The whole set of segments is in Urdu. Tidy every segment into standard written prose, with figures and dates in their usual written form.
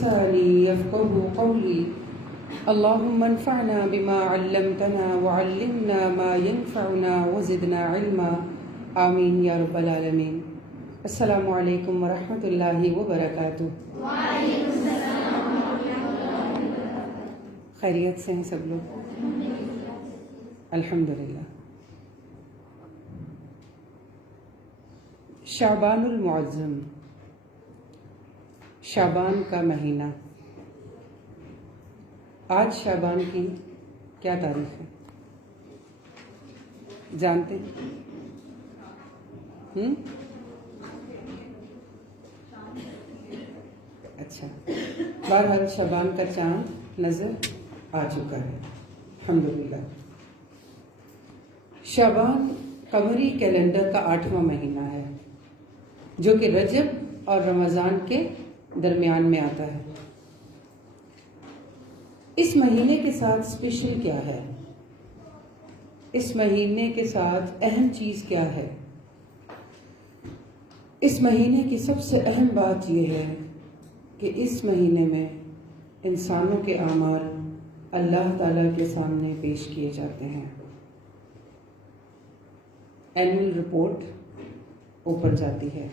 بلساني يفقهوا قولي اللهم انفعنا بما علمتنا وعلمنا ما ينفعنا وزدنا علما آمین یا رب العالمین۔ السلام علیکم ورحمۃ اللہ وبرکاتہ۔ وعلیکم السلام ورحمۃ اللہ وبرکاتہ۔ خیریت سے ہیں سب لوگ؟ الحمدللہ۔ شعبان المعظم، شعبان کا مہینہ۔ آج شعبان کی کیا تاریخ ہے جانتے ہیں؟ اچھا، بہرحال شعبان کا چاند نظر آ چکا ہے الحمدللہ۔ شعبان قمری کیلنڈر کا 8واں مہینہ ہے جو کہ رجب اور رمضان کے درمیان میں آتا ہے۔ اس مہینے کے ساتھ اسپیشل کیا ہے؟ اس مہینے کے ساتھ اہم چیز کیا ہے؟ اس مہینے کی سب سے اہم بات یہ ہے کہ اس مہینے میں انسانوں کے اعمال اللہ تعالیٰ کے سامنے پیش کیے جاتے ہیں۔ اینول رپورٹ اوپر جاتی ہے،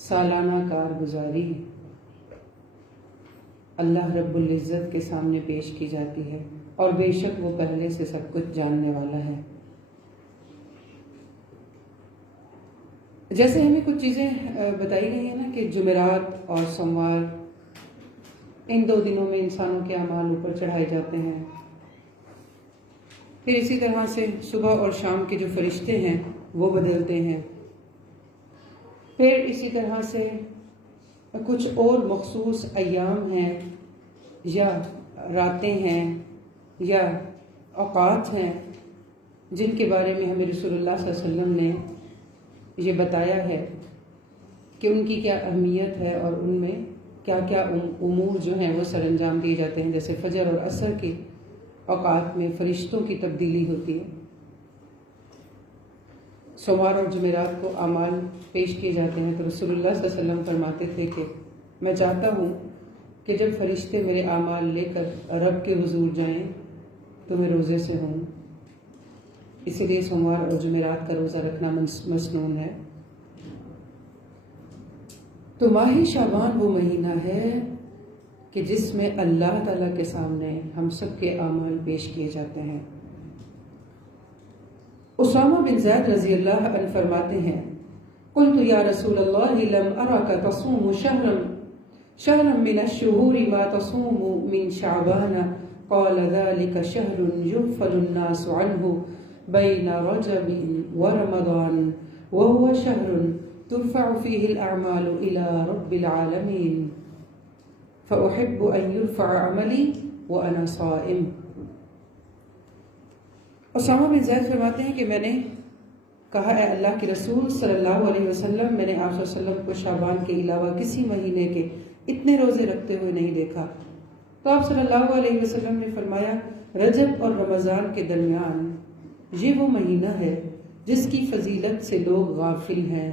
سالانہ کارگزاری اللہ رب العزت کے سامنے پیش کی جاتی ہے، اور بے شک وہ پہلے سے سب کچھ جاننے والا ہے۔ جیسے ہمیں کچھ چیزیں بتائی گئی ہیں نا کہ جمعرات اور سوموار، ان 2 دنوں میں انسانوں کے اعمال اوپر چڑھائے جاتے ہیں۔ پھر اسی طرح سے صبح اور شام کے جو فرشتے ہیں وہ بدلتے ہیں۔ پھر اسی طرح سے کچھ اور مخصوص ایام ہیں یا راتیں ہیں یا اوقات ہیں جن کے بارے میں ہمیں رسول اللہ صلی اللہ علیہ وسلم نے یہ بتایا ہے کہ ان کی کیا اہمیت ہے اور ان میں کیا کیا امور جو ہیں وہ سر انجام دیے جاتے ہیں۔ جیسے فجر اور عصر کے اوقات میں فرشتوں کی تبدیلی ہوتی ہے، سوموار اور جمعرات کو اعمال پیش کیے جاتے ہیں۔ تو رسول اللہ صلی اللہ علیہ وسلم فرماتے تھے کہ میں چاہتا ہوں کہ جب فرشتے میرے اعمال لے کر رب کے حضور جائیں تو میں روزے سے ہوں، اسی لیے سوموار اور جمعرات کا روزہ رکھنا مسنون ہے۔ تو ماہ شعبان وہ مہینہ ہے کہ جس میں اللہ تعالیٰ کے سامنے ہم سب کے اعمال پیش کیے جاتے ہیں۔ اسامہ بن زید رضی اللہ عنہ فرماتے ہیں قلت یا رسول اللہ لم اراک تصوم شهرا من الشهور ما تصوم من شعبان قال ذلك شهر يغفل الناس عنه بين رجب ورمضان وهو شهر ترفع فيه الأعمال إلى رب العالمين فأحب أن يرفع عملي وأنا صائم۔ اسامہ بن زید فرماتے ہیں کہ میں نے کہا اے اللہ کے رسول صلی اللہ علیہ وسلم، میں نے آپ صلی اللہ علیہ وسلم کو شعبان کے علاوہ کسی مہینے کے اتنے روزے رکھتے ہوئے نہیں دیکھا۔ تو آپ صلی اللہ علیہ وسلم نے فرمایا رجب اور رمضان کے درمیان یہ وہ مہینہ ہے جس کی فضیلت سے لوگ غافل ہیں،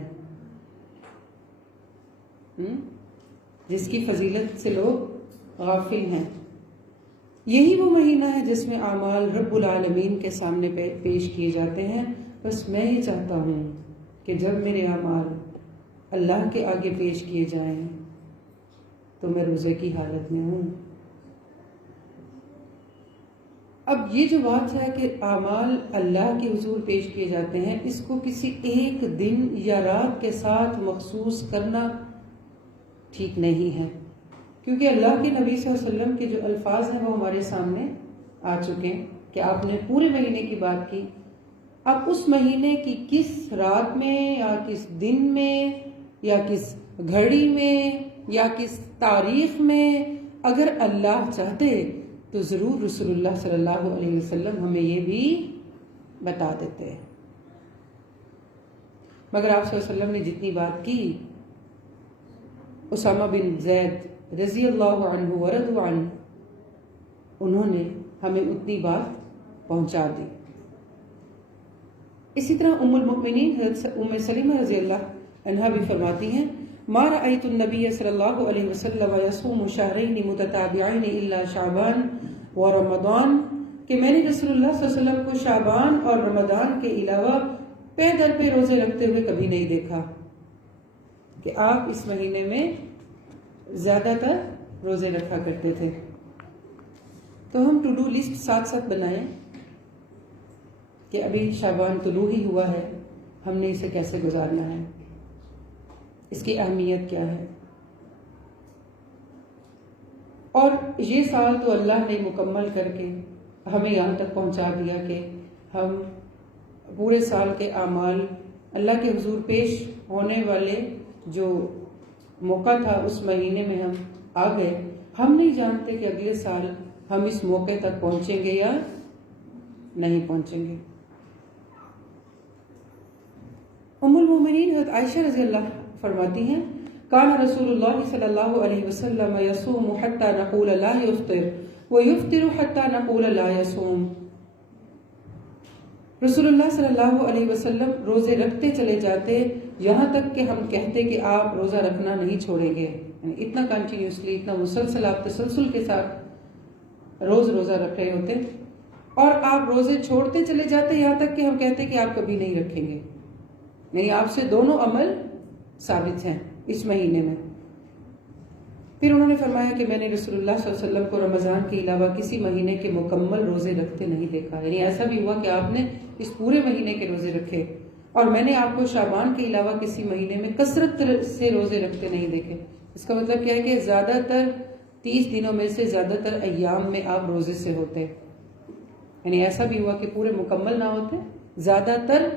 جس کی فضیلت سے لوگ غافل ہیں۔ یہی وہ مہینہ ہے جس میں اعمال رب العالمین کے سامنے پیش کیے جاتے ہیں۔ بس میں یہ چاہتا ہوں کہ جب میرے اعمال اللہ کے آگے پیش کیے جائیں تو میں روزے کی حالت میں ہوں۔ اب یہ جو بات ہے کہ اعمال اللہ کے حضور پیش کیے جاتے ہیں، اس کو کسی ایک دن یا رات کے ساتھ مخصوص کرنا ٹھیک نہیں ہے، کیونکہ اللہ کے نبی صلی اللہ علیہ وسلم کے جو الفاظ ہیں وہ ہمارے سامنے آ چکے ہیں کہ آپ نے پورے مہینے کی بات کی۔ اب اس مہینے کی کس رات میں یا کس دن میں یا کس گھڑی میں یا کس تاریخ میں اگر اللہ چاہتے تو ضرور رسول اللہ صلی اللہ علیہ وسلم ہمیں یہ بھی بتا دیتے، مگر آپ صلی اللہ علیہ وسلم نے جتنی بات کی اسامہ بن زید رضی اللہ عنہ ورضوا عنہ انہوں نے ہمیں اتنی بات پہنچا دی۔ اسی طرح ام المؤمنین حضرت ام سلمہ رضی اللہ عنہا بھی فرماتی ہیں ما رأيت النبي صلی اللہ علیہ وسلم يصوم شهرين متتابعين الا شعبان ورمضان، کہ میں نے رسول اللہ صلی اللہ علیہ وسلم کو شعبان اور رمضان کے علاوہ پے در پہ روزے رکھتے ہوئے کبھی نہیں دیکھا، کہ آپ اس مہینے میں زیادہ تر روزے رکھا کرتے تھے۔ تو ہم ٹو ڈو لسٹ ساتھ ساتھ بنائیں کہ ابھی شعبان طلوع ہی ہوا ہے، ہم نے اسے کیسے گزارنا ہے، اس کی اہمیت کیا ہے۔ اور یہ سال تو اللہ نے مکمل کر کے ہمیں یہاں تک پہنچا دیا کہ ہم پورے سال کے اعمال اللہ کے حضور پیش ہونے والے جو موقع تھا اس مہینے میں ہم آ گئے۔ ہم نہیں جانتے کہ اگلے سال ہم اس موقع تک پہنچیں گے یا نہیں پہنچیں گے۔ ام المومنین حضرت عائشہ رضی اللہ فرماتی ہیں، کان رسول اللہ صلی اللہ علیہ وسلم یصوم حتی نقول لا یفطر ویفطر حتی نقول لا یصوم۔ رسول اللہ صلی اللہ علیہ وسلم روزے رکھتے چلے جاتے یہاں تک کہ ہم کہتے کہ آپ روزہ رکھنا نہیں چھوڑیں گے، یعنی اتنا کنٹینیوسلی، اتنا مسلسل، آپ تسلسل کے ساتھ روزہ رکھ رہے ہوتے، اور آپ روزے چھوڑتے چلے جاتے یہاں تک کہ ہم کہتے کہ آپ کبھی نہیں رکھیں گے، یعنی آپ سے دونوں عمل ثابت ہیں اس مہینے میں۔ پھر انہوں نے فرمایا کہ میں نے رسول اللہ صلی اللہ علیہ وسلم کو رمضان کے علاوہ کسی مہینے کے مکمل روزے رکھتے نہیں دیکھا، یعنی ایسا بھی ہوا کہ آپ نے اس پورے مہینے کے روزے رکھے، اور میں نے آپ کو شعبان کے علاوہ کسی مہینے میں کثرت سے روزے رکھتے نہیں دیکھے۔ اس کا مطلب کیا ہے کہ زیادہ تر 30 دنوں میں سے زیادہ تر ایام میں آپ روزے سے ہوتے، یعنی ایسا بھی ہوا کہ پورے مکمل نہ ہوتے، زیادہ تر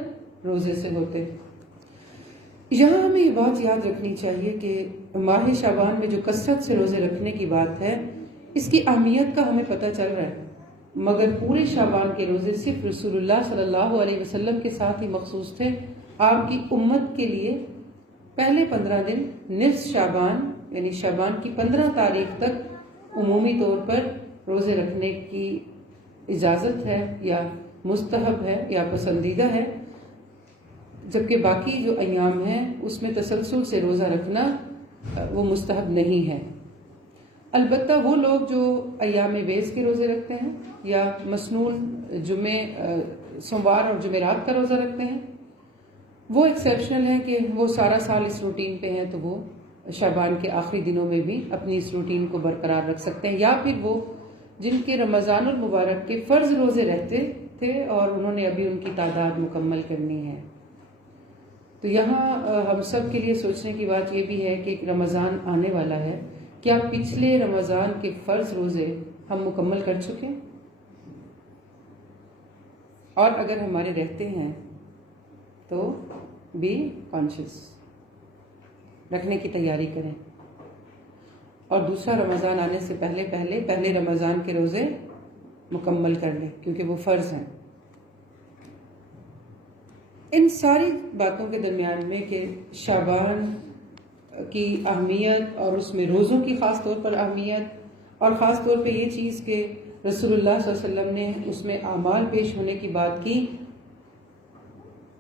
روزے سے ہوتے۔ یہاں ہمیں یہ بات یاد رکھنی چاہیے کہ ماہ شعبان میں جو کثرت سے روزے رکھنے کی بات ہے، اس کی اہمیت کا ہمیں پتہ چل رہا ہے، مگر پورے شعبان کے روزے صرف رسول اللہ صلی اللہ علیہ وسلم کے ساتھ ہی مخصوص تھے۔ آپ کی امت کے لیے پہلے 15 دن نصف شعبان یعنی شعبان کی 15 تاریخ تک عمومی طور پر روزے رکھنے کی اجازت ہے یا مستحب ہے یا پسندیدہ ہے، جبکہ باقی جو ایام ہیں اس میں تسلسل سے روزہ رکھنا وہ مستحب نہیں ہے۔ البتہ وہ لوگ جو ایام بیس کے روزے رکھتے ہیں یا مسنون جمعے، سوموار اور جمعرات کا روزہ رکھتے ہیں، وہ ایکسیپشنل ہیں کہ وہ سارا سال اس روٹین پہ ہیں، تو وہ شعبان کے آخری دنوں میں بھی اپنی اس روٹین کو برقرار رکھ سکتے ہیں، یا پھر وہ جن کے رمضان المبارک کے فرض روزے رہتے تھے اور انہوں نے ابھی ان کی تعداد مکمل کرنی ہے۔ تو یہاں ہم سب کے لیے سوچنے کی بات یہ بھی ہے کہ رمضان آنے والا ہے، کیا پچھلے رمضان کے فرض روزے ہم مکمل کر چکے؟ اور اگر ہمارے رہتے ہیں تو بی کانشیس، رکھنے کی تیاری کریں، اور دوسرا رمضان آنے سے پہلے رمضان کے روزے مکمل کر لیں کیونکہ وہ فرض ہیں۔ ان ساری باتوں کے درمیان میں کہ شعبان کی اہمیت اور اس میں روزوں کی خاص طور پر اہمیت، اور خاص طور پہ یہ چیز کہ رسول اللہ صلی اللہ علیہ وسلم نے اس میں اعمال پیش ہونے کی بات کی،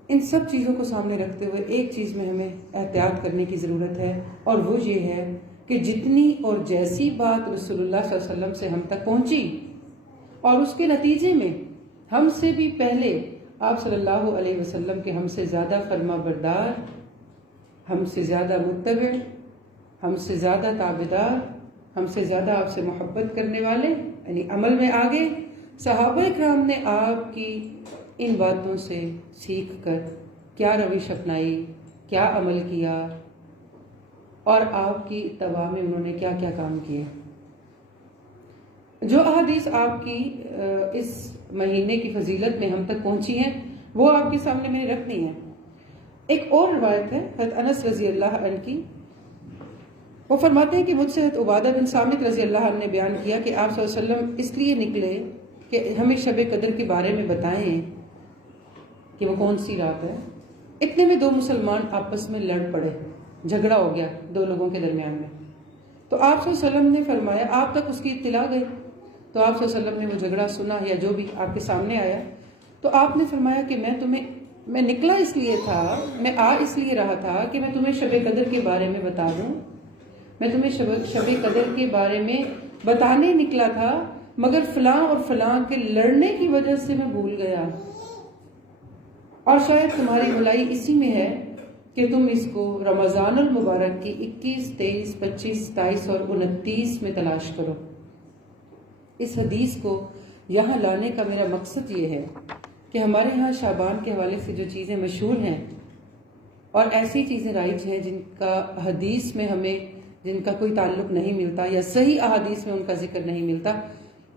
ان سب چیزوں کو سامنے رکھتے ہوئے ایک چیز میں ہمیں احتیاط کرنے کی ضرورت ہے، اور وہ یہ ہے کہ جتنی اور جیسی بات رسول اللہ صلی اللہ علیہ وسلم سے ہم تک پہنچی اور اس کے نتیجے میں ہم سے بھی پہلے آپ صلی اللہ علیہ وسلم کے ہم سے زیادہ فرما بردار، ہم سے زیادہ متبع، ہم سے زیادہ تابعدار، ہم سے زیادہ آپ سے محبت کرنے والے، یعنی عمل میں آگے صحابہ اکرام نے آپ کی ان باتوں سے سیکھ کر کیا روش اپنائی، کیا عمل کیا، اور آپ کی اتباع میں انہوں نے کیا کیا کام کیے۔ جو احادیث آپ کی اس مہینے کی فضیلت میں ہم تک پہنچی ہیں وہ آپ کے سامنے میں نے رکھنی ہے۔ ایک اور روایت ہے حضرت انس رضی اللہ عنہ کی، وہ فرماتے ہیں کہ مجھ سے حضرت عبادہ بن صامت رضی اللہ عنہ نے بیان کیا کہ آپ صلی اللہ علیہ وسلم اس لیے نکلے کہ ہمیں شب قدر کے بارے میں بتائیں کہ وہ کون سی رات ہے۔ اتنے میں دو مسلمان آپس میں لڑ پڑے، جھگڑا ہو گیا دو لوگوں کے درمیان میں، تو آپ صلی اللہ علیہ وسلم نے فرمایا، آپ تک اس کی اطلاع گئی، تو آپ صلی اللہ علیہ وسلم نے وہ جھگڑا سنا یا جو بھی آپ کے سامنے آیا، تو آپ نے فرمایا کہ میں تمہیں میں نکلا اس لیے تھا، میں آ اس لیے رہا تھا کہ میں تمہیں شب قدر کے بارے میں بتا دوں، میں تمہیں شب قدر کے بارے میں بتانے نکلا تھا، مگر فلاں اور فلاں کے لڑنے کی وجہ سے میں بھول گیا، اور شاید تمہاری بھلائی اسی میں ہے کہ تم اس کو رمضان المبارک کی 21، 23، 25، 27 اور 29 میں تلاش کرو۔ اس حدیث کو یہاں لانے کا میرا مقصد یہ ہے کہ ہمارے ہاں شعبان کے حوالے سے جو چیزیں مشہور ہیں اور ایسی چیزیں رائج ہیں جن کا حدیث میں ہمیں جن کا کوئی تعلق نہیں ملتا، یا صحیح احادیث میں ان کا ذکر نہیں ملتا،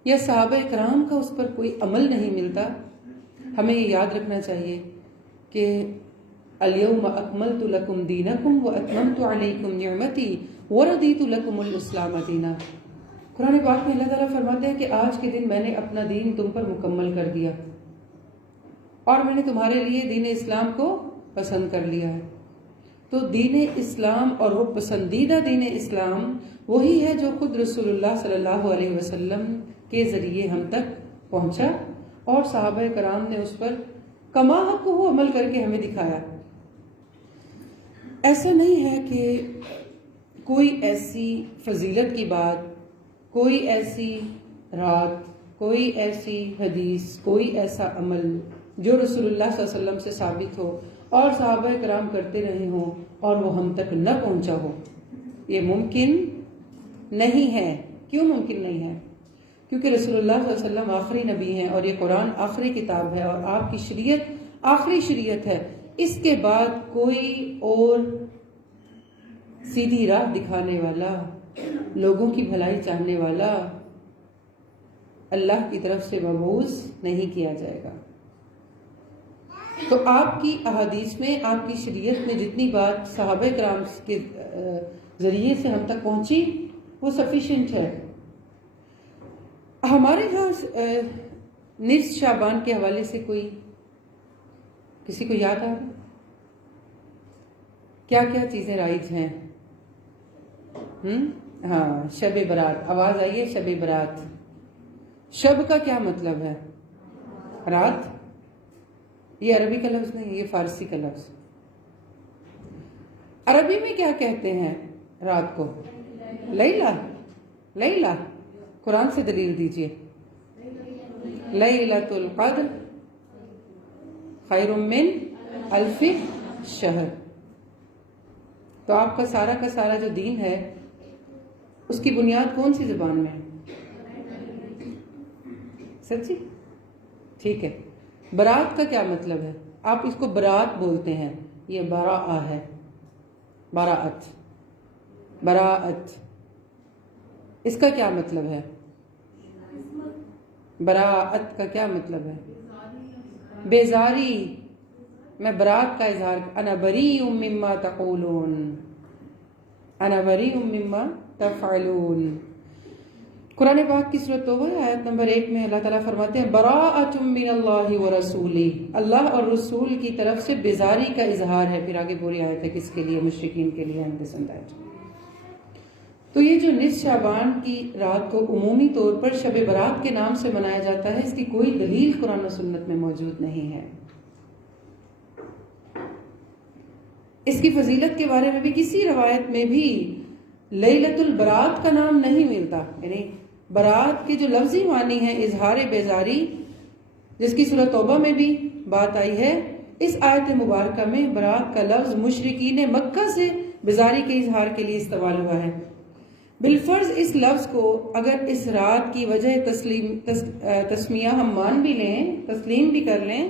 یا صحابہ کرام کا اس پر کوئی عمل نہیں ملتا، ہمیں یہ یاد رکھنا چاہیے کہ الیوم اکملت لکم دینکم واتممت علیکم نعمتی ورضیت لکم الاسلام دینا۔ قرآن پاک میں اللہ تعالیٰ فرماتے ہیں کہ آج کے دن میں نے اپنا دین تم پر مکمل کر دیا اور میں نے تمہارے لیے دین اسلام کو پسند کر لیا ہے۔ تو دین اسلام اور وہ پسندیدہ دین اسلام وہی ہے جو خود رسول اللہ صلی اللہ علیہ وسلم کے ذریعے ہم تک پہنچا، اور صحابہ کرام نے اس پر کما حق ہو عمل کر کے ہمیں دکھایا۔ ایسا نہیں ہے کہ کوئی ایسی فضیلت کی بات، کوئی ایسی رات، کوئی ایسی حدیث، کوئی ایسا عمل جو رسول اللہ صلی اللہ علیہ وسلم سے ثابت ہو اور صحابہ کرام کرتے رہے ہوں اور وہ ہم تک نہ پہنچا ہو، یہ ممکن نہیں ہے۔ کیوں ممکن نہیں ہے؟ کیونکہ رسول اللہ صلی اللہ علیہ وسلم آخری نبی ہیں اور یہ قرآن آخری کتاب ہے اور آپ کی شریعت آخری شریعت ہے۔ اس کے بعد کوئی اور سیدھی راہ دکھانے والا، لوگوں کی بھلائی چاہنے والا اللہ کی طرف سے مبعوث نہیں کیا جائے گا۔ تو آپ کی احادیث میں، آپ کی شریعت میں جتنی بات صحابہ کرام کے ذریعے سے ہم تک پہنچی وہ سفیشینٹ ہے۔ ہمارے یہاں نصف شعبان کے حوالے سے کوئی کسی کو یاد آ کیا کیا چیزیں رائج ہیں؟ ہاں، شب برات، آواز آئیے، شب برات۔ شب کا کیا مطلب ہے؟ رات۔ یہ عربی کا لفظ نہیں، یہ فارسی کا لفظ۔ عربی میں کیا کہتے ہیں رات کو؟ لیلہ۔ لیلہ، قرآن سے دلیل دیجئے۔ لیلۃ القدر خیر من الف شہر۔ تو آپ کا سارا جو دین ہے اس کی بنیاد کون سی زبان میں ہے؟ سچی؟ ٹھیک ہے۔ برات کا کیا مطلب ہے؟ آپ اس کو برات بولتے ہیں، یہ براء ہے، براءت، براءت۔ اس کا کیا مطلب ہے؟ براءت کا کیا مطلب ہے؟ بیزاری۔ میں برات کا اظہار، انا بریء مما تقولون، انا بریء مما تفعلون۔ قرآن پاک کی سورۃ توبہ آیت نمبر 1 میں اللہ تعالیٰ فرماتے ہیں براءۃ من اللہ ورسولہ، اللہ اور رسول کی طرف سے بیزاری کا اظہار ہے۔ پھر آگے پوری آیت ہے کس کے لیے؟ مشرکین کے لیے۔ تو یہ جو نصف شعبان کی رات کو عمومی طور پر شب برات کے نام سے منایا جاتا ہے، اس کی کوئی دلیل قرآن و سنت میں موجود نہیں ہے۔ اس کی فضیلت کے بارے میں بھی کسی روایت میں بھی لیلۃ البرات کا نام نہیں ملتا، یعنی برات کے جو لفظی معنی ہیں اظہار بیزاری، جس کی سورۃ توبہ میں بھی بات آئی ہے، اس آیت مبارکہ میں برات کا لفظ مشرکین مکہ سے بیزاری کے اظہار کے لیے استعمال ہوا ہے۔ بالفرض اس لفظ کو اگر اس رات کی وجہ تسمیہ ہم مان بھی لیں، تسلیم بھی کر لیں،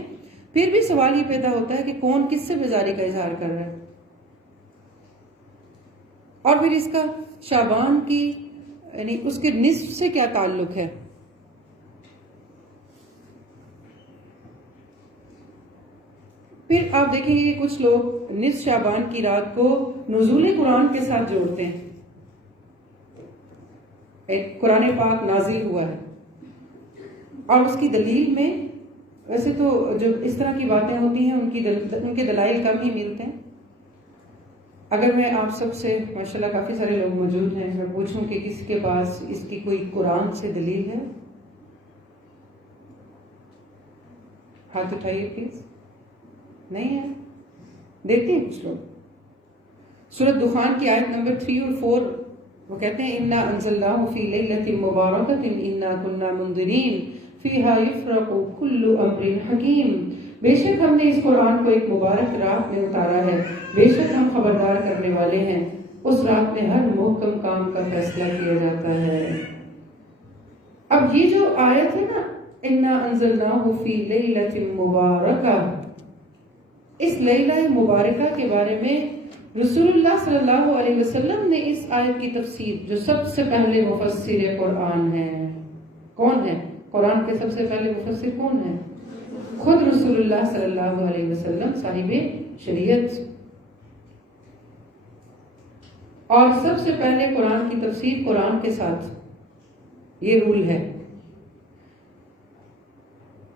پھر بھی سوال یہ پیدا ہوتا ہے کہ کون کس سے بیزاری کا اظہار کر رہا ہے، اور پھر اس کا شعبان کی یعنی اس کے نصف سے کیا تعلق ہے؟ پھر آپ دیکھیں گے کہ کچھ لوگ نصف شعبان کی رات کو نزول قرآن کے ساتھ جوڑتے ہیں۔ قرآن پاک نازل ہوا ہے اور اس کی دلیل میں ویسے تو جو اس طرح کی باتیں ہوتی ہیں ان کے دلائل کم ہی ملتے ہیں۔ اگر میں آپ سب سے، ماشاءاللہ کافی سارے لوگ موجود ہیں، میں پوچھوں کہ کسی کے پاس اس کی کوئی قرآن سے دلیل ہے؟ ہاتھ اٹھائیے پلیز۔ نہیں ہے. دیکھتے ہیں کچھ لوگ سورۃ دخان کی آیت نمبر 3 اور 4 وہ کہتے ہیں انا انزلناہ فی لیلۃ مبارکۃ انا کنا منذرین فیہا یفرق کل امر حکیم. بے شک ہم نے اس قرآن کو ایک مبارک رات میں اتارا ہے، بے شک ہم خبردار کرنے والے ہیں، اس رات میں ہر محکم کام کا فیصلہ کیا جاتا ہے. اب یہ جو آیت ہے نا انا انزلناہ فی لیلۃ مبارکہ، اس لیلہ مبارکہ کے بارے میں رسول اللہ صلی اللہ علیہ وسلم نے اس آیت کی تفسیر، جو سب سے پہلے مفسر قرآن ہیں، کون ہے؟ قرآن کے سب سے پہلے مفسر کون ہے؟ خود رسول اللہ صلی اللہ علیہ وسلم صاحب شریعت. اور سب سے پہلے قرآن کی تفسیر قرآن کے ساتھ، یہ رول ہے.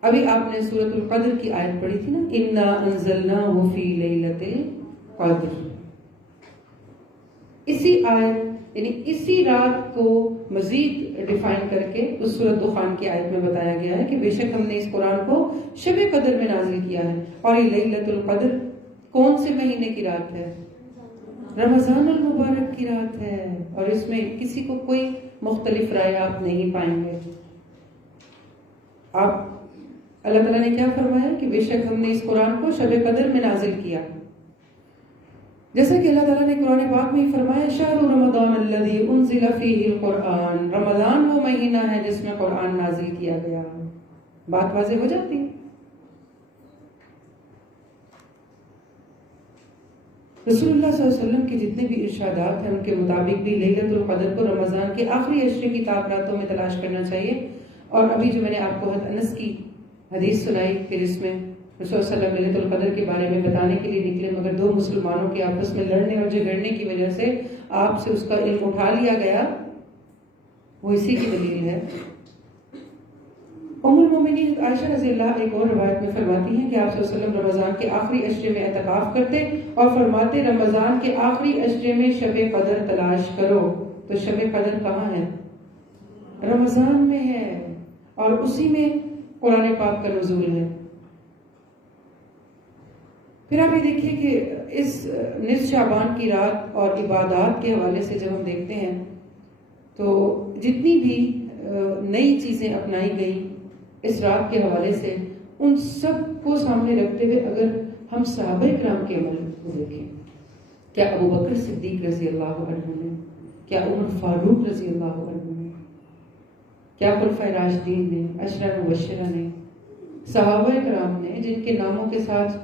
ابھی آپ نے سورۃ القدر کی آیت پڑھی تھی نا انا انزلناہ فی لیلۃ القدر. اسی آیت یعنی اسی رات کو مزید ڈیفائن کر کے اس سورۃ دخان کی آیت میں بتایا گیا ہے کہ بے شک ہم نے اس قرآن کو شب قدر میں نازل کیا ہے. اور یہ لیلۃ القدر کون سے مہینے کی رات ہے؟ رمضان المبارک کی رات ہے. اور اس میں کسی کو کوئی مختلف رائے آپ نہیں پائیں گے. آپ اللہ تعالیٰ نے کیا فرمایا کہ بے شک ہم نے اس قرآن کو شب قدر میں نازل کیا. جیسا کہ اللہ تعالیٰ نے قرآن پاک میں فرمایا شہر رمضان الذی انزل فیہ القرآن، رمضان وہ مہینہ ہے جس میں قرآن نازل کیا گیا. بات واضح ہو جاتی ہے. رسول اللہ صلی اللہ علیہ وسلم کے جتنے بھی ارشادات ہیں ان کے مطابق بھی لیلۃ القدر کو رمضان کے آخری عشرے کی تاک راتوں میں تلاش کرنا چاہیے. اور ابھی جو میں نے آپ کو حضرت انس کی حدیث سنائی، پھر اس میں رسول صلی اللہ علیہ وسلم لیلۃ القدر کے بارے میں بتانے کے لیے نکلے، مگر دو مسلمانوں کے آپس میں لڑنے اور جھگڑنے کی وجہ سے آپ سے اس کا علم اٹھا لیا گیا. وہ اسی کی دلیل ہے. ام المومنین عائشہ رضی اللہ ایک اور روایت میں فرماتی ہیں کہ آپ صلی اللہ علیہ وسلم رمضان کے آخری عشرے میں اعتکاف کرتے اور فرماتے رمضان کے آخری عشرے میں شب قدر تلاش کرو. تو شب قدر کہاں ہے؟ رمضان میں ہے، اور اسی میں قرآن پاک کا نزول ہے. پھر آپ یہ دیکھیے کہ اس نصف شعبان کی رات اور عبادات کے حوالے سے جب ہم دیکھتے ہیں تو جتنی بھی نئی چیزیں اپنائی گئیں اس رات کے حوالے سے، ان سب کو سامنے رکھتے ہوئے اگر ہم صحابہ کرام کے عمل کو دیکھیں، کیا ابو بکر صدیق رضی اللہ عنہ نے، کیا عمر فاروق رضی اللہ عنہ نے، کیا خلفائے راشدین نے، عشرہ مبشرہ نے، صحابہ کرام نے، جن کے ناموں کے ساتھ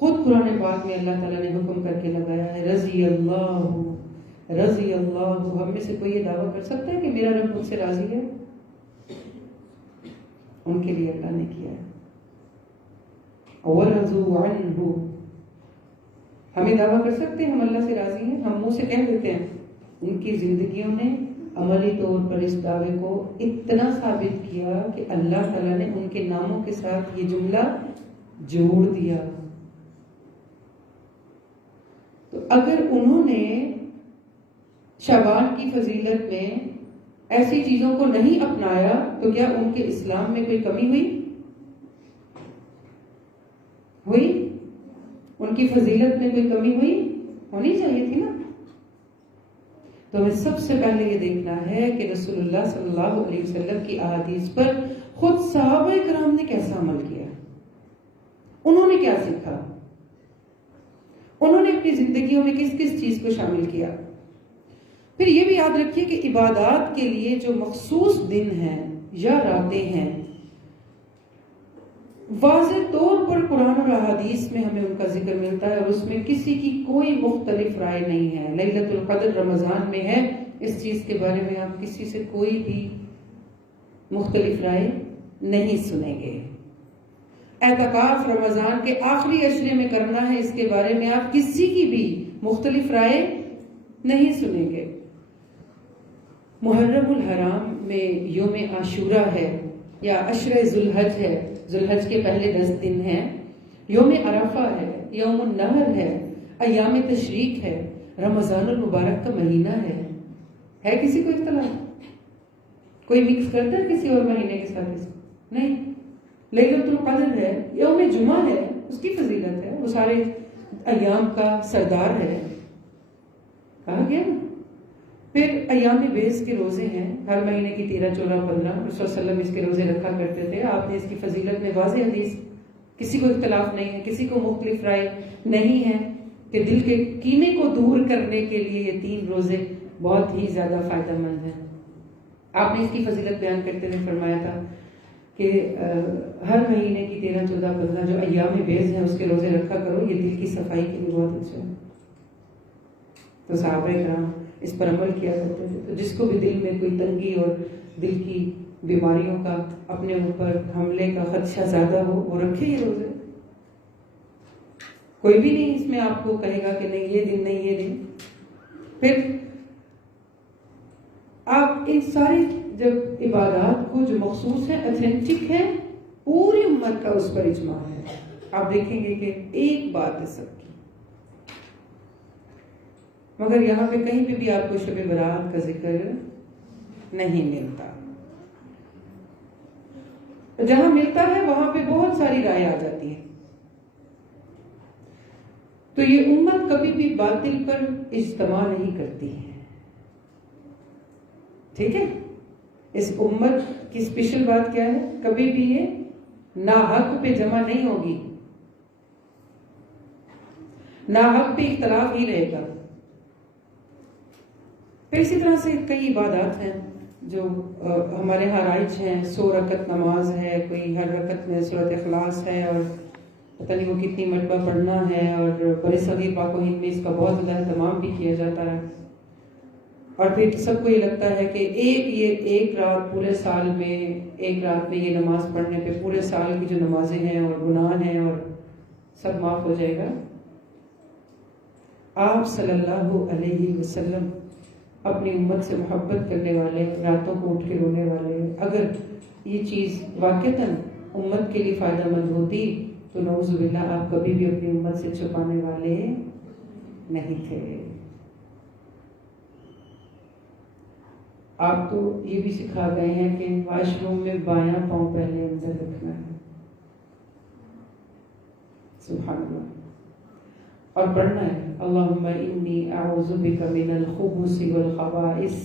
خود قرآن پاک میں اللہ تعالیٰ نے حکم کر کے لگایا ہے رضی اللہ رضی اللہ. ہم میں سے کوئی یہ دعویٰ کر سکتا ہے کہ میرا رب مجھ سے راضی ہے؟ ان کے لیے اللہ نے کیا ہے. وَرَضُوا عَنْهُ. ہمیں دعویٰ کر سکتے ہیں ہم اللہ سے راضی ہیں؟ ہم منہ سے کہہ دیتے ہیں. ان کی زندگیوں نے عملی طور پر اس دعوے کو اتنا ثابت کیا کہ اللہ تعالیٰ نے ان کے ناموں کے ساتھ یہ جملہ جوڑ دیا. تو اگر انہوں نے شعبان کی فضیلت میں ایسی چیزوں کو نہیں اپنایا تو کیا ان کے اسلام میں کوئی کمی ہوئی؟ ان کی فضیلت میں کوئی کمی ہونی چاہیے تھی نا. تو ہمیں سب سے پہلے یہ دیکھنا ہے کہ رسول اللہ صلی اللہ علیہ وسلم کی احادیث پر خود صحابہ کرام نے کیسا عمل کیا، انہوں نے کیا سیکھا، انہوں نے اپنی زندگیوں میں کس کس چیز کو شامل کیا. پھر یہ بھی یاد رکھیے کہ عبادات کے لیے جو مخصوص دن ہیں یا راتیں ہیں، واضح طور پر قرآن اور احادیث میں ہمیں ان کا ذکر ملتا ہے اور اس میں کسی کی کوئی مختلف رائے نہیں ہے. لیلۃ القدر رمضان میں ہے، اس چیز کے بارے میں آپ کسی سے کوئی بھی مختلف رائے نہیں سنیں گے. اعتکاف رمضان کے آخری عشرے میں کرنا ہے، اس کے بارے میں آپ کسی کی بھی مختلف رائے نہیں سنیں گے. محرم الحرام میں یوم عاشورہ ہے یا عشرہ ذوالحج ہے، ذوالحج کے پہلے 10 دن ہیں. یوم عرفہ ہے، یوم النحر ہے، ایام تشریق ہے، رمضان المبارک کا مہینہ ہے کسی کو اختلاف؟ کوئی مکس کرتا ہے کسی اور مہینے کے ساتھ؟ نہیں. لیلۃ القدر ہے، یوم جمعہ ہے، اس کی فضیلت ہے، وہ سارے ایام کا سردار ہے، کہا گیا نا۔ پھر ایام بیس کے روزے ہیں، ہر مہینے کی 13، 14، 15 رسول صلی اللہ علیہ وسلم اس کے روزے رکھا کرتے تھے۔ آپ نے اس کی فضیلت میں واضح حدیث، کسی کو اختلاف نہیں ہے، کسی کو مختلف رائے نہیں ہے کہ دل کے کینے کو دور کرنے کے لیے یہ 3 روزے بہت ہی زیادہ فائدہ مند ہیں۔ آپ نے اس کی فضیلت بیان کرتے ہوئے فرمایا تھا کہ ہر مہینے کی 13، 14، 15 جو ایام بیز ہیں اس کے روزے رکھا کرو، یہ دل کی صفائی کے لیے بہت اچھا ہے۔ تو صحابہ کرام اس پر عمل کیا کرتے تھے۔ تو جس کو بھی دل میں کوئی تنگی اور دل کی بیماریوں کا اپنے اوپر حملے کا خدشہ زیادہ ہو، وہ رکھے یہ روزے۔ کوئی بھی نہیں اس میں آپ کو کہے گا کہ نہیں یہ دن نہیں یہ دن۔ پھر آپ ان ساری جب عبادات کو جو مخصوص ہے، اتھینٹک ہے، پوری امت کا اس پر اجماع ہے، آپ دیکھیں گے کہ ایک بات ہے سب کی، مگر یہاں پہ کہیں پہ بھی آپ کو شب برات کا ذکر نہیں ملتا۔ جہاں ملتا ہے وہاں پہ بہت ساری رائے آ جاتی ہے۔ تو یہ امت کبھی بھی باطل پر اجتماع نہیں کرتی ہے، ٹھیک ہے؟ اس امت کی اسپیشل بات کیا ہے؟ کبھی بھی یہ ناحق پہ جمع نہیں ہوگی، ناحق پہ اختلاف ہی رہے گا۔ پھر اسی طرح سے کئی عبادات ہیں جو ہمارے ہاں رائج ہیں۔ 100 رکعت نماز ہے، کوئی ہر رکعت میں سورۃ اخلاص ہے، اور پتہ نہیں وہ کتنی مرتبہ پڑھنا ہے، اور بڑے صغیر پاک و ہند میں اس کا بہت زیادہ اہتمام بھی کیا جاتا ہے۔ اور پھر سب کو یہ لگتا ہے کہ ایک رات پورے سال میں، ایک رات میں یہ نماز پڑھنے پہ پورے سال کی جو نمازیں ہیں اور گناہ ہیں اور سب معاف ہو جائے گا۔ آپ صلی اللہ علیہ وسلم اپنی امت سے محبت کرنے والے، راتوں کو اٹھ کے رونے والے، اگر یہ چیز واقعتاً امت کے لیے فائدہ مند ہوتی تو نعوذ باللہ آپ کبھی بھی اپنی امت سے چھپانے والے نہیں تھے۔ آپ تو یہ بھی سکھا گئے ہیں کہ واش روم میں بایاں پاؤں پہلے اندر رکھنا ہے، سبحان اللہ، اور پڑھنا ہے اللہم انی اعوذ بک من الخبث والخبائث،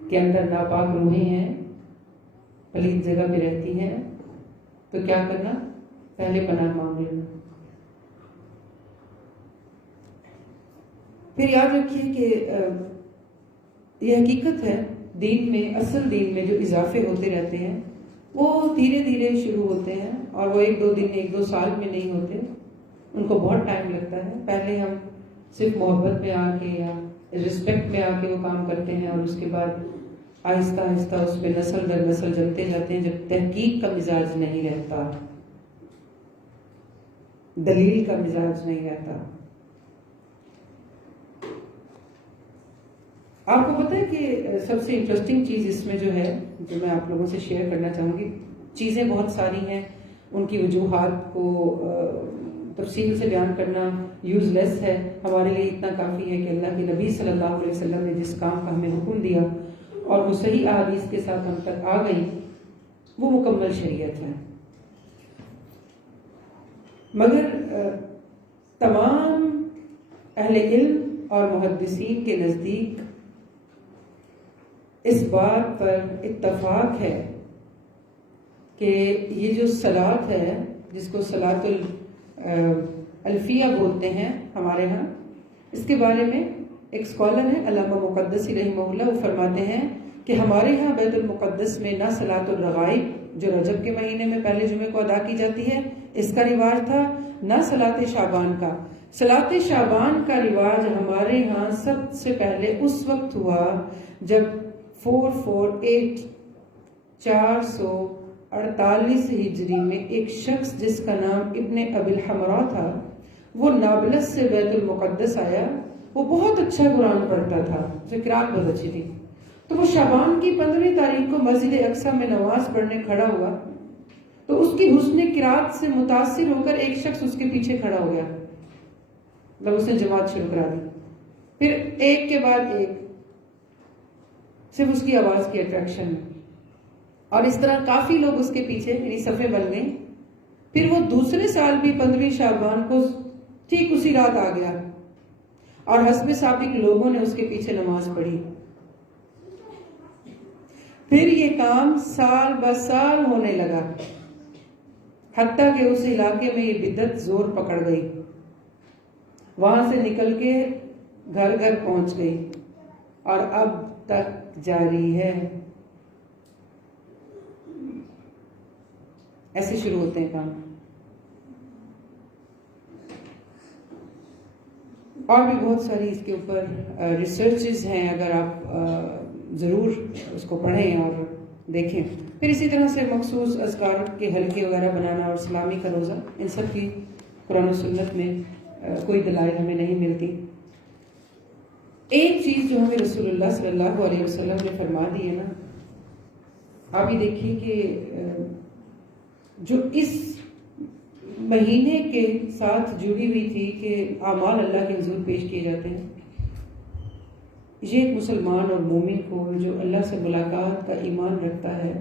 کے اندر ناپاک روحیں ہیں، پلید جگہ پہ رہتی ہیں، تو کیا کرنا؟ پہلے پناہ مانگ لینا۔ پھر یاد رکھیے کہ یہ حقیقت ہے، دین میں، اصل دین میں جو اضافے ہوتے رہتے ہیں وہ دھیرے دھیرے شروع ہوتے ہیں، اور وہ 1-2 دن 1-2 سال میں نہیں ہوتے، ان کو بہت ٹائم لگتا ہے۔ پہلے ہم صرف محبت میں آ کے یا رسپیکٹ میں آ کے وہ کام کرتے ہیں، اور اس کے بعد آہستہ آہستہ اس پہ نسل در نسل جمتے جاتے ہیں، جب تحقیق کا مزاج نہیں رہتا، دلیل کا مزاج نہیں رہتا۔ آپ کو پتہ ہے کہ سب سے انٹرسٹنگ چیز اس میں جو ہے، جو میں آپ لوگوں سے شیئر کرنا چاہوں گی، چیزیں بہت ساری ہیں، ان کی وجوہات کو تفصیل سے بیان کرنا یوز لیس ہے، ہمارے لیے اتنا کافی ہے کہ اللہ کے نبی صلی اللہ علیہ وسلم نے جس کام کا ہمیں حکم دیا اور وہ صحیح احادیث کے ساتھ ہم تک آ گئی، وہ مکمل شریعت ہے۔ مگر تمام اہل علم اور محدثین کے نزدیک اس بات پر اتفاق ہے کہ یہ جو صلاۃ ہے، جس کو صلاۃ الفیہ بولتے ہیں ہمارے ہاں، اس کے بارے میں ایک اسکالر ہے علامہ مقدسی رحمہ اللہ، وہ فرماتے ہیں کہ ہمارے ہاں بیت المقدس میں نہ صلاۃ الرغائب جو رجب کے مہینے میں پہلے جمعے کو ادا کی جاتی ہے، اس کا رواج تھا، نہ صلاۃ شعبان کا۔ صلاۃ شعبان کا رواج ہمارے ہاں سب سے پہلے اس وقت ہوا جب 448 448 ہجری میں ایک شخص جس کا نام ابن ابی الحمراء تھا، وہ نابلس سے بیت المقدس آیا۔ وہ بہت اچھا قرآن پڑھتا تھا، اسے قرآن بہت اچھی تھی، تو وہ شعبان کی 15 تاریخ کو مسجد اقصی میں نماز پڑھنے کھڑا ہوا، تو اس کی حسن قرات سے متاثر ہو کر ایک شخص اس کے پیچھے کھڑا ہو گیا، مطلب اس نے جماعت شروع کرا دی، پھر ایک کے بعد ایک، صرف اس کی آواز کی اٹریکشن میں، اور اس طرح کافی لوگ اس کے پیچھے، یعنی صفیں بن گئیں، پھر وہ دوسرے سال بھی 15 شعبان کو ٹھیک اسی رات آ گیا اور حسب سابق لوگوں نے اس کے پیچھے نماز پڑھی. پھر یہ کام سال بسال ہونے لگا، حتیٰ کہ اس علاقے میں یہ بدعت زور پکڑ گئی، وہاں سے نکل کے گھر گھر پہنچ گئی اور اب تک جاری ہے. ایسے شروع ہوتے ہیں کام. اور بھی بہت ساری اس کے اوپر ریسرچز ہیں، اگر آپ ضرور اس کو پڑھیں اور دیکھیں. پھر اسی طرح سے مخصوص اذکار کے حلقے وغیرہ بنانا اور اسلامی کا روزہ، ان سب کی قرآن و سنت میں کوئی دلائل ہمیں نہیں ملتی. ایک چیز جو ہمیں رسول اللہ صلی اللہ علیہ وسلم نے فرما دی ہے نا، آپ یہ دیکھیے کہ جو اس مہینے کے ساتھ جڑی ہوئی تھی کہ اعمال اللہ کے حضور پیش کیے جاتے ہیں، یہ ایک مسلمان اور مومن کو جو اللہ سے ملاقات کا ایمان رکھتا ہے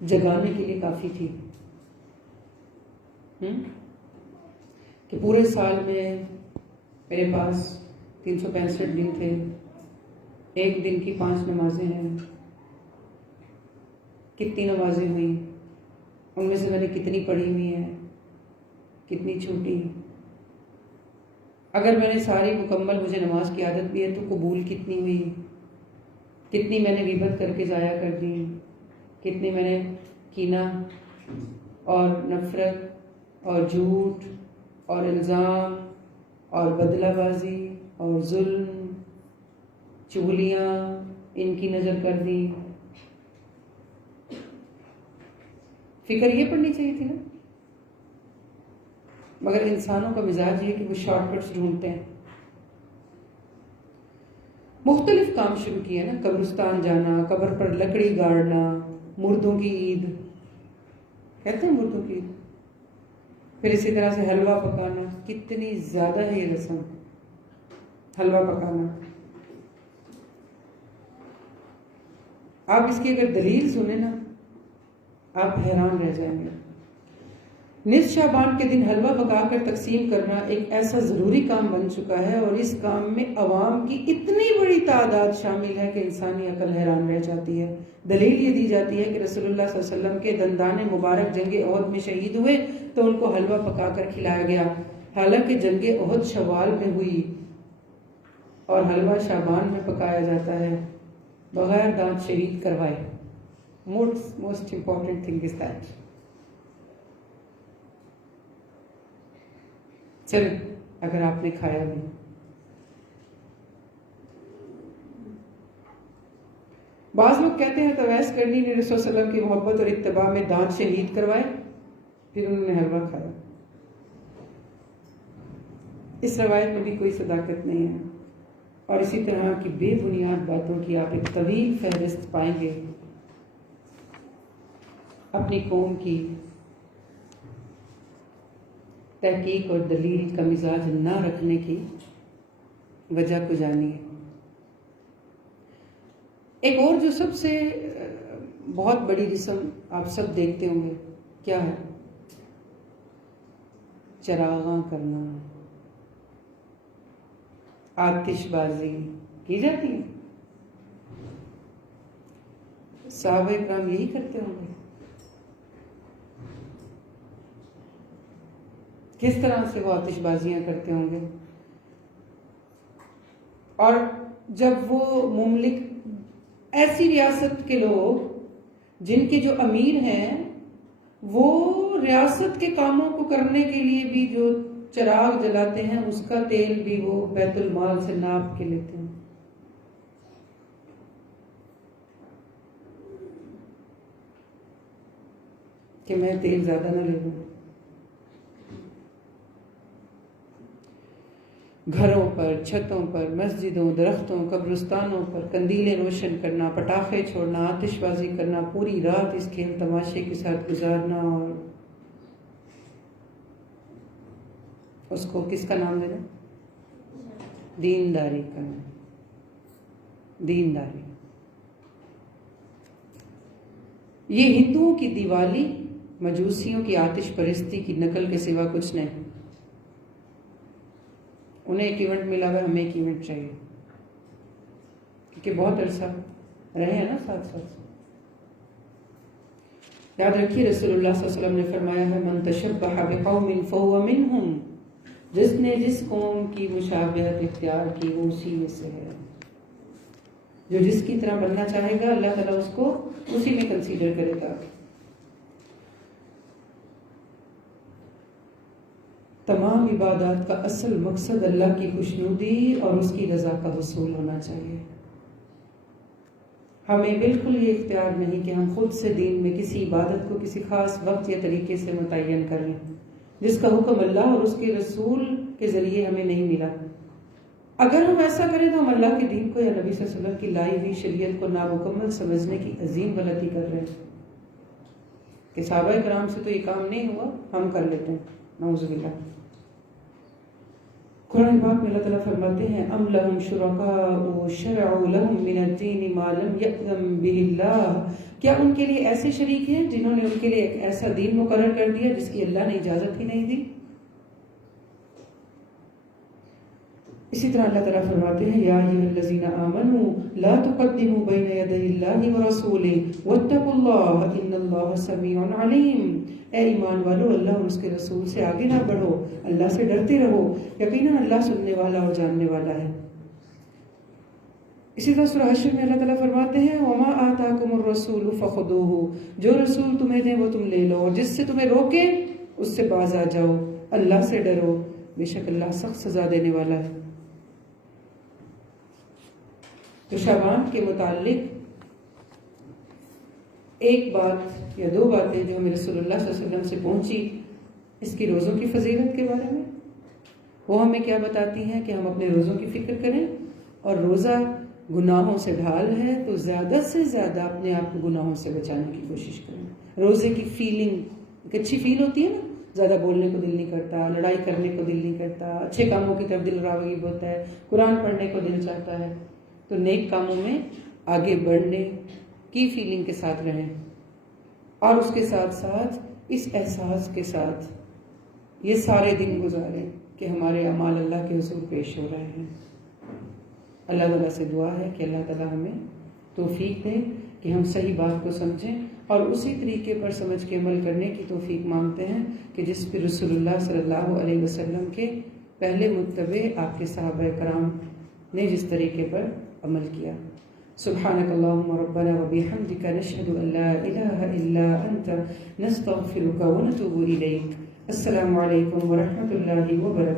جگانے کے لیے کافی تھی. کہ پورے سال میں میرے پاس 365 دن تھے، ایک دن کی 5 نمازیں ہیں، کتنی نمازیں ہوئیں، ان میں سے میں نے کتنی پڑھی ہوئی ہیں، کتنی چھوٹی. اگر میں نے ساری مکمل، مجھے نماز کی عادت بھی ہے، تو قبول کتنی ہوئی، کتنی میں نے غیبت کر کے ضائع کر دی، کتنی میں نے کینہ اور نفرت اور جھوٹ اور الزام اور بدلہ بازی اور ظلم، چغلیاں ان کی نظر کر دی. فکر یہ پڑنی چاہیے تھی نا، مگر انسانوں کا مزاج یہ کہ وہ شارٹ کٹس ڈھونڈتے ہیں. مختلف کام شروع کیے نا، قبرستان جانا، قبر پر لکڑی گاڑنا، مردوں کی عید کہتے ہیں، مردوں کی عید. پھر اسی طرح سے حلوہ پکانا، کتنی زیادہ ہے یہ رسم، حلوہ پکانا. آپ اس کی اگر دلیل سنیں نا، آپ حیران رہ جائیں گے. نصف شعبان کے دن حلوہ پکا کر تقسیم کرنا ایک ایسا ضروری کام بن چکا ہے، اور اس کام میں عوام کی اتنی بڑی تعداد شامل ہے کہ انسانی عقل حیران رہ جاتی ہے. دلیل یہ دی جاتی ہے کہ رسول اللہ صلی اللہ علیہ وسلم کے دندان مبارک جنگ احد میں شہید ہوئے تو ان کو حلوہ پکا کر کھلایا گیا، حالانکہ جنگ احد شوال میں ہوئی اور حلوہ شعبان میں پکایا جاتا ہے بغیر دانت شہید کروائے. Most important thing is that. چلیں، اگر آپ نے کھایا بھی. بعض لوگ کہتے ہیں اویس کرنی نے رسول صلی اللہ علیہ وسلم کی محبت اور اتباع میں دانت شہید کروائے، پھر انہوں نے حلوہ کھایا. اس روایت میں بھی کوئی صداقت نہیں ہے، اور اسی طرح کی بے بنیاد باتوں کی آپ ایک طویل فہرست پائیں گے. اپنی قوم کی تحقیق اور دلیل کا مزاج نہ رکھنے کی وجہ کو جانیے. ایک اور جو سب سے بہت بڑی رسم آپ سب دیکھتے ہوں گے، کیا ہے؟ چراغاں کرنا، آتش بازی کی جاتی ہے. صحابہ کرام یہی کرتے ہوں گے. کس طرح سے وہ آتش بازیاں کرتے ہوں گے. اور جب وہ مملک، ایسی ریاست کے لوگ جن کے جو امیر ہیں، وہ ریاست کے کاموں کو کرنے کے لیے بھی جو چراغ جلاتے ہیں، اس کا تیل بھی وہ بیت المال سے ناپ کے لیتے ہیں. کہ میں تیل زیادہ نہ لے لوں. گھروں پر، چھتوں پر، مسجدوں، درختوں، قبرستانوں پر قندیلیں روشن کرنا، پٹاخے چھوڑنا، آتش بازی کرنا، پوری رات اس کھیل تماشے کے ساتھ گزارنا، اور اس کو کس کا نام دینا؟ دینداری کا نام. دینداری. یہ ہندوؤں کی دیوالی مجوسیوں کی آتش پرستی کی نقل کے سوا کچھ نہیں. انہیں ایک ایونٹ ملا ہوا، ہمیں ایک ایونٹ چاہیے، کیونکہ بہت عرصہ رہے ہیں نا ساتھ ساتھ. یاد رکھیے رسول اللہ صلی اللہ علیہ وسلم نے فرمایا ہے من تشبہ بقوم فہو منہم، جس نے جس قوم کی مشابہت اختیار کی وہ اسی میں سے ہے. جو جس کی طرح بننا چاہے گا اللہ تعالیٰ اس کو اسی میں کنسیڈر کرے گا. تمام عبادات کا اصل مقصد اللہ کی خوشنودی اور اس کی رضا کا حصول ہونا چاہیے. ہمیں بالکل یہ اختیار نہیں کہ ہم خود سے دین میں کسی عبادت کو کسی خاص وقت یا طریقے سے متعین کریں جس کا حکم اللہ اور اس کے رسول کے ذریعے ہمیں نہیں ملا. اگر ہم ایسا کریں تو ہم اللہ کے دین کو یا نبی صلی اللہ علیہ وسلم کی لائی ہوئی شریعت کو نامکمل سمجھنے کی عظیم غلطی کر رہے ہیں کہ صحابہ کرام سے تو یہ کام نہیں ہوا، ہم کر لیتے ہیں. نعوذ باللہ. قرآن پاک میں اللہ تعالیٰ فرماتے ہیں ام لہم شرکاء شرعوا لہم من الدین ما لم یأذن بہ اللہ، کیا ان کے لیے ایسے شریک ہیں جنہوں نے ان کے لیے ایک ایسا دین مقرر کر دیا جس کی اللہ نے اجازت ہی نہیں دی. اسی طرح اللہ تعالیٰ فرماتے ہیں یا ایھا الذین آمنوا لا تقدموا بین یدی اللہ ورسولہ واتقوا اللہ ان اللہ سمیع علیم. اے ایمان والو اللہ اور اس کے رسول سے آگے نہ بڑھو، اللہ سے ڈرتے رہو، یقیناً اللہ سننے والا اور جاننے والا ہے. اسی طرح سورہ حشر میں اللہ تعالیٰ فرماتے ہیں وما آتاکم الرسول فخذوہ، جو رسول تمہیں دیں وہ تم لے لو اور جس سے تمہیں روکے اس سے باز آ جاؤ. اللہ سے ڈرو، بے شک اللہ سخت سزا دینے والا ہے. تو شعبان کے متعلق ایک بات یا دو باتیں جو ہمیں رسول اللہ صلی اللہ علیہ وسلم سے پہنچی اس کی روزوں کی فضیلت کے بارے میں، وہ ہمیں کیا بتاتی ہیں کہ ہم اپنے روزوں کی فکر کریں. اور روزہ گناہوں سے ڈھال ہے تو زیادہ سے زیادہ اپنے آپ کو گناہوں سے بچانے کی کوشش کریں. روزے کی فیلنگ ایک اچھی فیل ہوتی ہے نا، زیادہ بولنے کو دل نہیں کرتا، لڑائی کرنے کو دل نہیں کرتا، اچھے کاموں کی طرف دل راغب ہوتا ہے، قرآن پڑھنے کو دل چاہتا ہے. تو نیک کاموں میں آگے بڑھنے کی فیلنگ کے ساتھ رہیں اور اس کے ساتھ ساتھ اس احساس کے ساتھ یہ سارے دن گزاریں کہ ہمارے اعمال اللہ کے حضور پیش ہو رہے ہیں. اللہ تعالیٰ سے دعا ہے کہ اللہ تعالیٰ ہمیں توفیق دے کہ ہم صحیح بات کو سمجھیں اور اسی طریقے پر سمجھ کے عمل کرنے کی توفیق مانگتے ہیں کہ جس پہ رسول اللہ صلی اللہ علیہ وسلم کے پہلے متبع آپ کے صحابہ کرام نے جس طریقے پر عمل کیا. سبحانک اللہم ربنا وبحمدک نشہد ان لا الہ الا انت نستغفرک ونتوب الیک. السلام علیکم ورحمۃ اللہ وبرکاتہ.